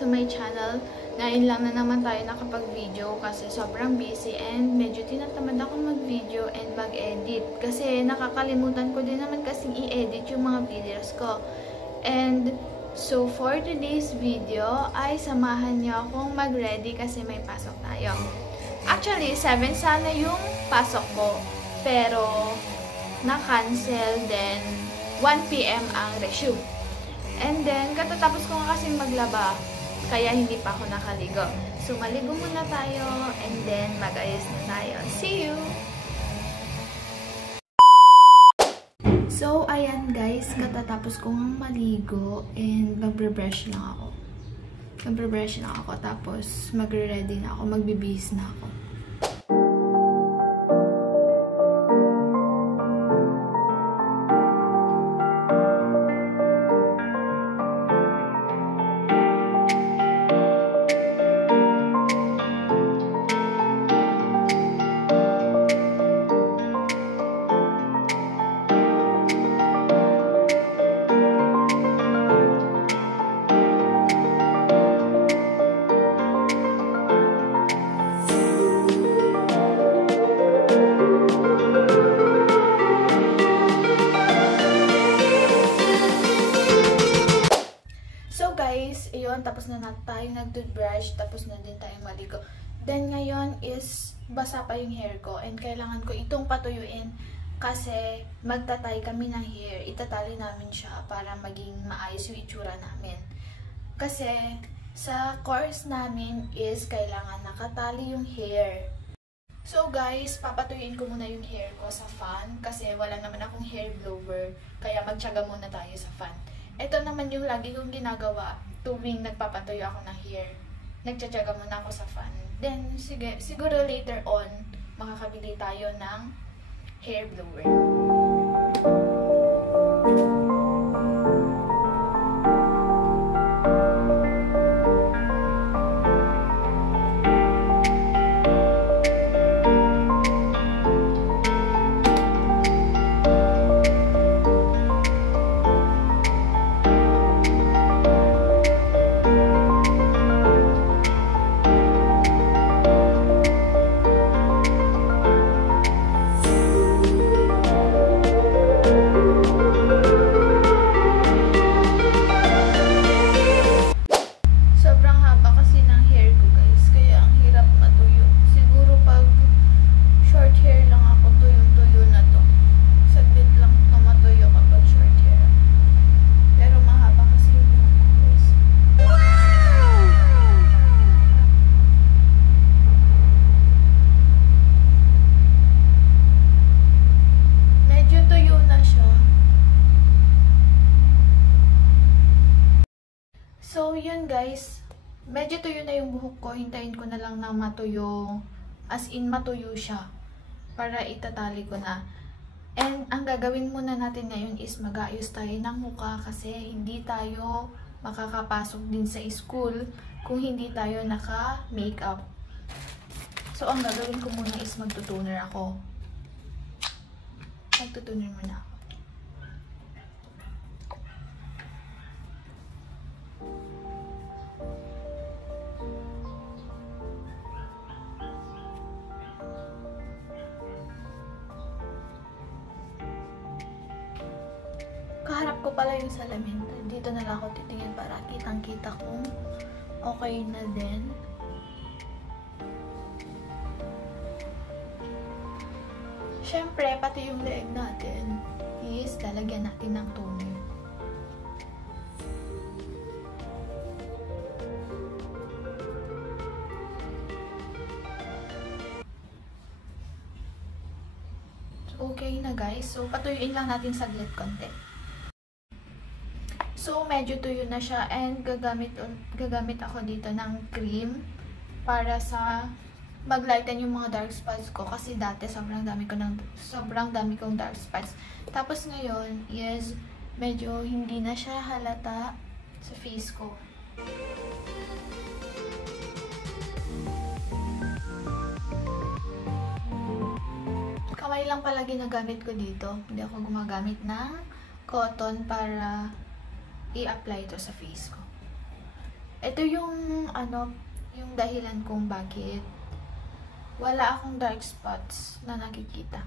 to my channel. Ngayon lang na naman tayo nakapag-video kasi sobrang busy and medyo tinatamad ako mag-video and mag-edit. Kasi nakakalimutan ko din naman kasing i-edit yung mga videos ko. And so for today's video ay samahan niyo akong mag-ready kasi may pasok tayo. Actually, 7 sana yung pasok ko. Pero na-cancel, then 1 PM ang resume. And then, katatapos ko nga kasing maglaba, kaya hindi pa ako nakaligo. So, maligo muna tayo, and then mag-ayos na tayo. See you! So, ayan guys, katatapos kong maligo, and magbre-brush lang ako. Magbre-brush lang ako, tapos magre-ready na ako, magbibihis na ako. Tapos na tayo nag-toothbrush, tapos na din tayo maligo. Then ngayon is basa pa yung hair ko and kailangan ko itong patuyuin kasi magtatay kami ng hair. Itatali namin siya para maging maayos yung itsura namin. Kasi sa course namin is kailangan nakatali yung hair. So guys, papatuyuin ko muna yung hair ko sa fan kasi wala naman akong hair blower. Kaya magtiyaga muna tayo sa fan. Ito naman yung lagi kong ginagawa tuwing nagpapatuyo ako ng hair. Nagtsatsaga muna ako sa fan. Then, siguro later on, makakabili tayo ng hair blower. So, yun guys. Medyo tuyo na yung buhok ko. Hintayin ko na lang na matuyo. As in, matuyo siya. Para itatali ko na. And, ang gagawin muna natin ngayon is mag-aayos tayo ng mukha kasi hindi tayo makakapasok din sa school kung hindi tayo naka-makeup. So, ang gagawin ko muna is magtutuner ako. Magtutuner muna ako. Kaharap ko pala yung salamin. Dito na lang ako titingin para kitang-kita kung okay na din. Siyempre, pati yung leeg natin is lalagyan natin ng toner. So, okay na guys. So, patuyuin lang natin saglit konti. So, medyo tuyo na siya and gagamit ako dito ng cream para sa mag-lighten yung mga dark spots ko kasi dati sobrang dami kong dark spots. Tapos ngayon is medyo hindi na siya halata sa face ko. Kamay lang pala ginagamit ko dito. Hindi ako gumagamit ng cotton para i-apply ito sa face ko. Ito yung, yung dahilan kung bakit wala akong dark spots na nakikita.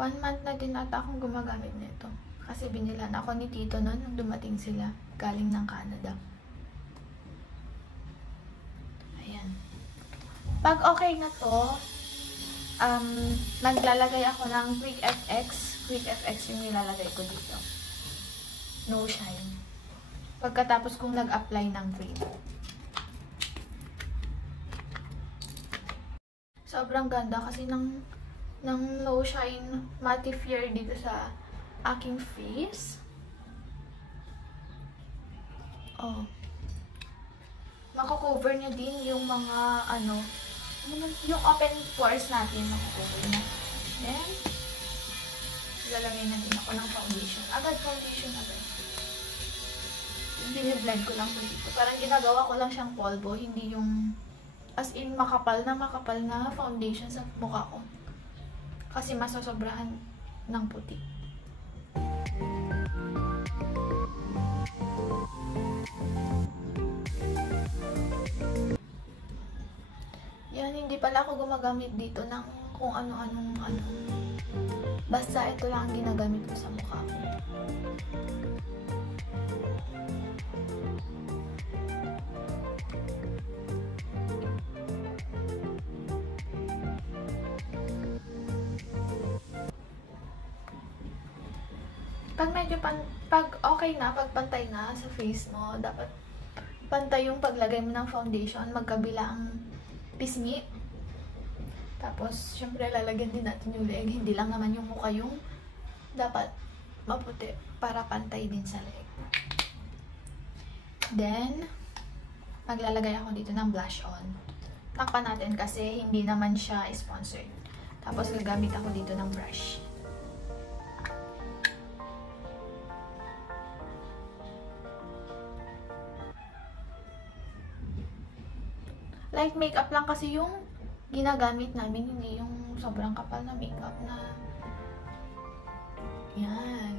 1 month na din ata akong gumagamit nito. Kasi binilan ako ni Tito noon nung dumating sila galing ng Canada. Ayan. Pag okay na to, naglalagay ako ng Quick FX. Quick FX yung nilalagay ko dito. No shine. Pagkatapos kong nag-apply ng cream. Sobrang ganda kasi ng no shine mattifier dito sa aking face. Oh. Mako-cover niya din yung mga yung open pores natin, mako-cover niya. Then lalagay na din ako ng foundation. Agad foundation agad. Biniblend ko lang po dito. Parang ginagawa ko lang siyang polvo, hindi yung as in makapal na foundation sa mukha ko. Kasi masasobrahan ng puti. Yan, hindi pala ako gumagamit dito ng kung ano-anong Basta ito lang ang ginagamit ko sa mukha ko. Pag medyo pag okay na, pag pantay na sa face mo, dapat pantay yung paglagay mo ng foundation, magkabila ang pisngi. Tapos, syempre, lalagyan din natin yung leg. Hindi lang naman yung mukha yung dapat maputi para pantay din sa leg. Then, maglalagay ako dito ng blush on. Takpan natin kasi hindi naman siya sponsored. Tapos, gagamit ako dito ng brush. Light makeup lang kasi yung ginagamit namin, hindi yung sobrang kapal na makeup na yan.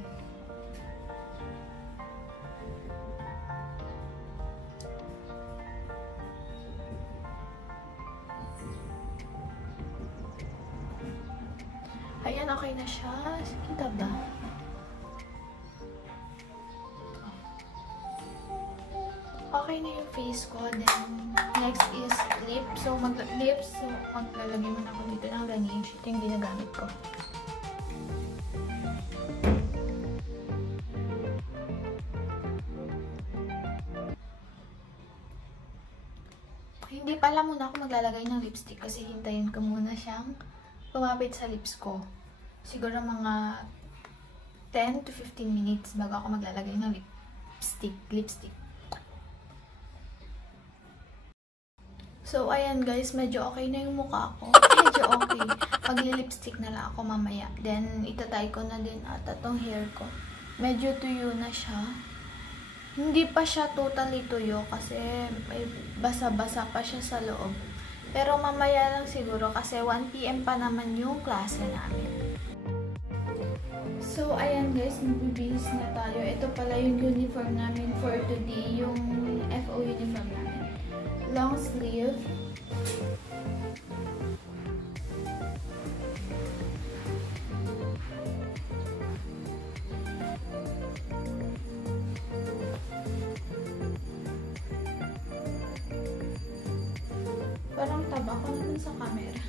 Ayan, okay na siya. Kita ba? Okay na yung face ko. Then, next is lips. So, maglalagay muna ako dito ng Laneige. Ito yung ginagamit ko. Hindi pala muna ako maglalagay ng lipstick kasi hintayin ko muna siyang lumapit sa lips ko. Siguro mga 10 to 15 minutes bago ako maglalagay ng lipstick. So, ayan guys, medyo okay na yung mukha ko. Medyo okay. Magli-lipstick na lang ako mamaya. Then, itatay ko na din ata tong hair ko. Medyo tuyo na siya. Hindi pa siya totally tuyo kasi may basa-basa pa siya sa loob. Pero mamaya lang siguro kasi 1 PM pa naman yung klase namin. So, ayan guys, magbibihis na tayo. Ito pala yung uniform namin for today, yung FO uniform namin. Long sleeve. Parang taba ko naman sa camera.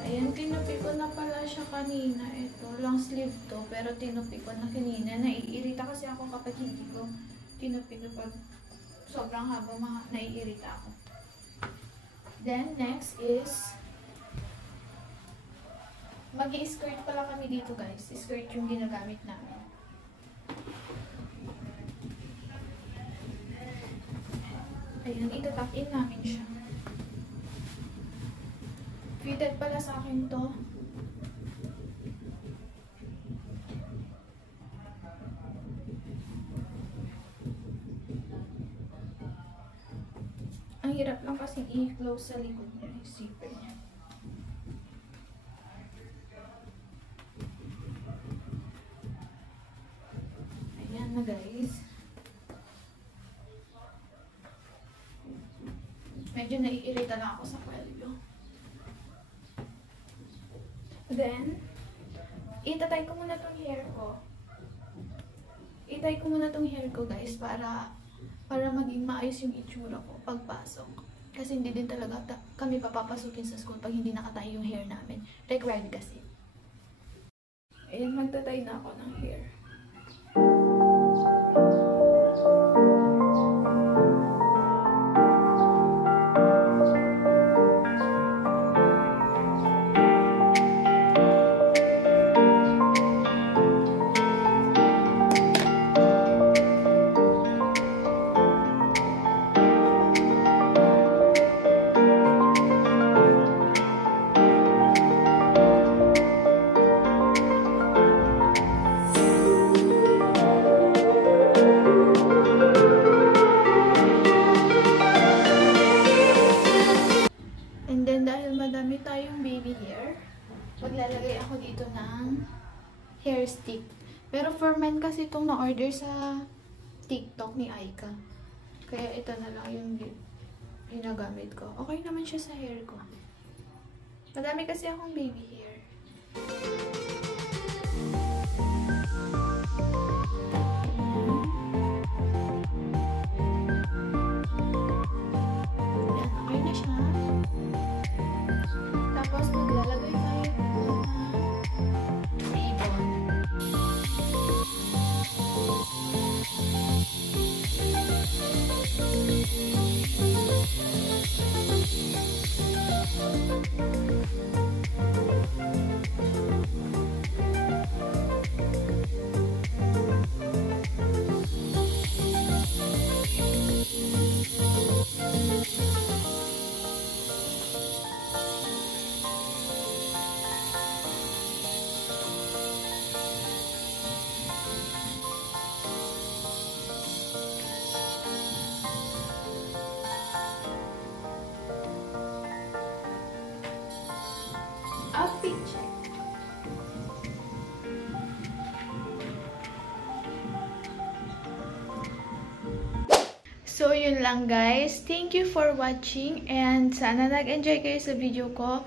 Ayan, tinupi ko na pala siya kanina. Ito, long sleeve to, pero tinupi ko na kanina. Naiirita kasi ako kapag hindi ko tinupi kapag sobrang haba, naiirita ako. Then, next is mag-i-skirt pala kami dito guys. Skirt yung ginagamit namin. Ayan, itatak-in namin siya. Fitted pala sa akin to. Ang hirap lang kasi i-close sa likod niya, yung zipper niya. Ayan na guys. Medyo naiirita lang ako sa kwelyo. Then, itatay ko muna tong hair ko. Itay ko muna tong hair ko, guys, para maging maayos yung itsura ko pagpasok. Kasi hindi din talaga kami papapasukin sa school pag hindi nakatay yung hair namin. Required kasi. Ayan, magtatay na ako ng hair. Maglalagay ako dito ng hair stick. Pero for men kasi itong na-order sa TikTok ni Aika. Kaya ito na lang yung ginagamit ko. Okay naman siya sa hair ko. Madami kasi akong baby hair. Yan, okay na siya. Tapos maglalagay tayo outfit check. So, yun lang guys. Thank you for watching and sana nag-enjoy kayo sa video ko.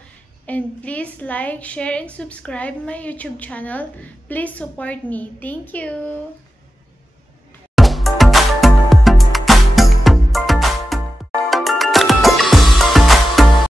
And please like, share, and subscribe my YouTube channel. Please support me. Thank you!